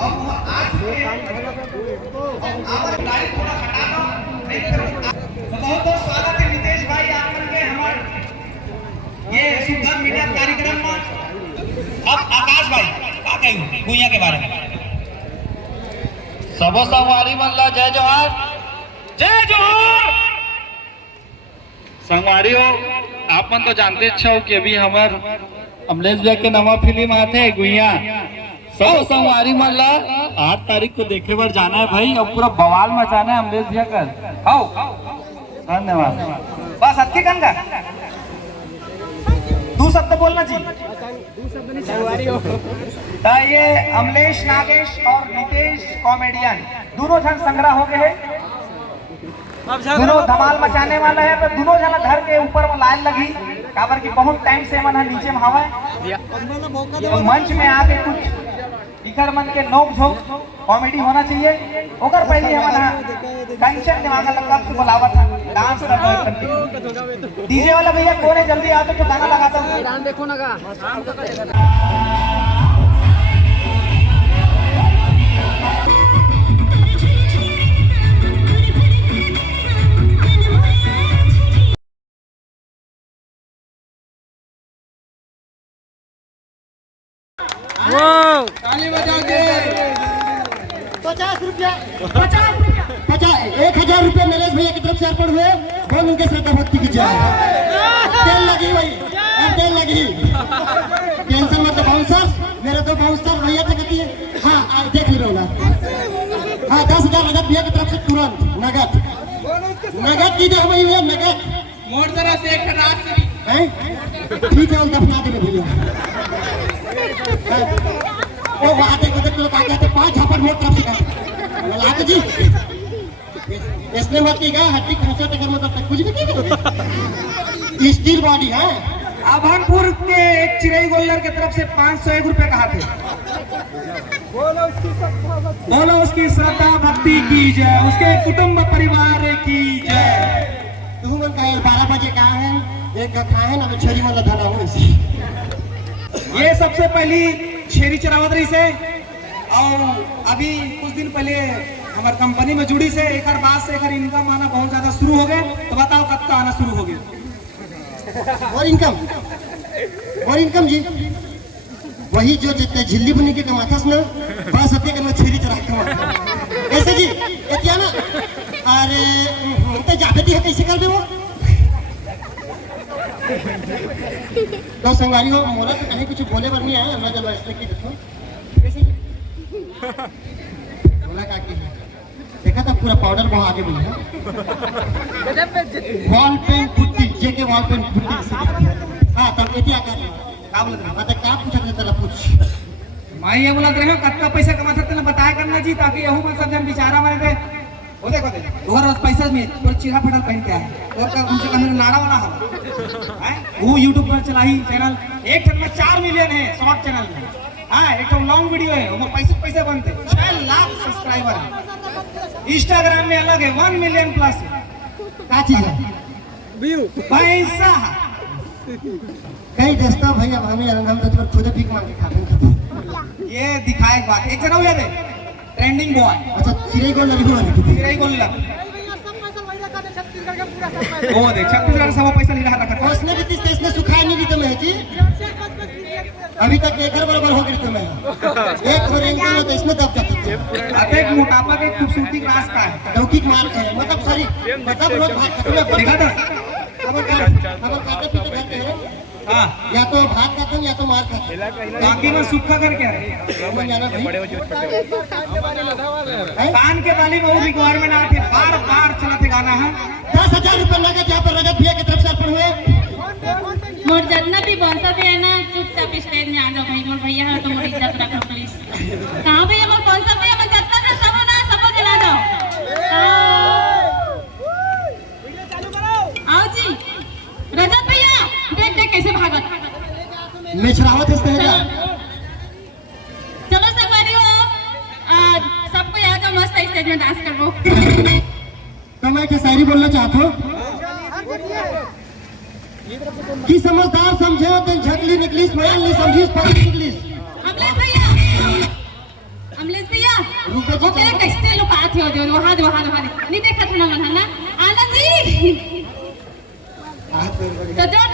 और वो आज और लाइट थोड़ा हटा दो नहीं तो बहुत बहुत स्वागत है नितेश भाई आप के हमारे ये सुपर मीडिया कार्यक्रम में। अब आकाश भाई का कहूं गुइया के बारे में। सबो संगवारी मनला जय जोहार। जय जोहार। संगवारी हो आप मन तो जानते छो कि अभी हमार अमलेश भैया के नवा फिल्म आते गुइया सब संगवारी मनला 8 तारीख को देखे बार जाना है भाई और पूरा बवाल मचाना है अमलेश भैया का। आओ धन्यवाद। बस अक्के कन का दो शब्द बोलना जी। तो ये अमलेश नागेश और नितेश कॉमेडियन दोनों जन संग्रह हो गए हैं। दोनों धमाल मचाने वाला है। तो दोनों जना घर के ऊपर में लाइन लगी काबर की बहुत टाइम से मन नीचे में हवा है। तो मंच में आके कुछ इकर मन के नोक झोंक कॉमेडी होना चाहिए। ओकर पहले हम कंचन दिमाग लगा के बुलावा था डांस कर रहे डीजे वाला भैया कौन है जल्दी आते तो गाना लगाता हूं। देखो ना का ताली बजा के 50 रुपया 1000 रुपया नरेश भैया की तरफ से अर्पण हुए। बोल उनके श्रद्धा भक्ति की जय। तेल लगी भाई अब तेल लगी टेंशन मत। बाउंसर मेरे दो बाउंसर भैया से कहती है। हाँ देख ली बोला। हाँ 10,000 नगद भैया की तरफ से तुरंत नगद नगद की दे भैया नगद मोड़ जरा से एक रात हैं ठीक है दफना दे भैया। वो आते को तो लोग आ जाते 5 झापड़ मोट तरफ से लाते जी इसने मत की गा हड्डी खर्चा तक मतलब तक कुछ नहीं की स्टील बॉडी है। आभानपुर के एक चिरई गोल्लर की तरफ से 501 रुपए कहा थे। बोलो उसकी श्रद्धा भक्ति की जय उसके कुटुंब परिवार की जय। तू मन का 12 बजे कहा है एक का खाए ना छेरी वाला धना हो इसी। ये सबसे पहली छेरी चरावत रही से और अभी कुछ दिन पहले हमारे कंपनी में जुड़ी से एक बाद से एक इनकम आना बहुत ज्यादा शुरू हो गए। तो बताओ कब का आना शुरू हो गया और इनकम जी वही जो जितने झिल्ली बुनी के कमाता ना बस होते कि मैं छेरी चरा कमाता कैसे जी क्या ना। अरे तो जागती है कैसे कर दे वो तो संगवारी हो मोला तो कहीं कुछ बोले पर नहीं है। मैं जब ऐसे की देखो कैसे बोला का की देखा था पूरा पाउडर बहुत आगे बढ़ गया। वॉल पेंट पुट्टी जे के वॉल पेंट पुट्टी हां तब एतिया कर का बोल रहा बता क्या पूछा तेरा पूछ मैं ये बोला रहे हो कितना पैसा कमाते थे ना बताया करना जी ताकि यहू में सब जन बेचारा मारे थे। वो देखो ओवर पैसा में तो चिरा फटल पहन के आए और का उनसे कहने नारा वाला है वो YouTube पर चलाई चैनल एक में 4 मिलियन है शॉर्ट चैनल में। हां एक तो लॉन्ग वीडियो है वो पैसे बनते 6 लाख सब्सक्राइबर है। इंस्टाग्राम में अलग है 1 मिलियन प्लस का चीज है व्यू पैसा कई दोस्तों भैया हम तो खुद भीख मांग के खाते हैं। ये दिखाए बात एक जना याद है ट्रेंडिंग बॉय। अच्छा चिरई गोल लगी हुआ चिरई गोल लग वो देख छत्तीसगढ़ सब पैसा नहीं रहा रखा उसने भी इसने सुखाई नहीं दी तो मैं जी अभी तक एक बराबर हो गई तो मैं एक हो रही है तो इसमें दब जाती है। अब एक मोटापा के खूबसूरती क्लास का है लौकिक मार है मतलब सॉरी मतलब रोज भात देखा था हम खाते पीते खाते हैं। हां या तो भात खाते हैं या तो मार खाते हैं बाकी में सूखा कर क्या है कान के बाली में वो रिक्वायरमेंट आते बार बार चलाते गाना है। 10,000 रुपए नगद यहाँ पर रजत भैया की तरफ से अर्पण हुए। मोर जितना भी बॉन्सा भी है ना चुपचाप स्टेज में आ जाओ भाई मोर भैया है तो मोर इज्जत रखो प्लीज। कहाँ भैया मोर कौन सा भैया मैं जितना भी सब ना सब जला जाओ। आओ जी रजत भैया देख देख कैसे भागत मिश्रावत इसने क्या चलो संगवारी हो सबको आ जाओ मस्त स्टेज में डांस करो। तो मैं क्या शायरी बोलना चाहता हूँ कि समझदार समझे तो झगली निकली स्माइल नहीं समझी पढ़ी इंग्लिश। अमलेश भैया अमलेश भैया रुको जी, ओके चलो। कैसे लुकात हो दे वहां नहीं देखा था ना मन है ना आनंद जी तो जोर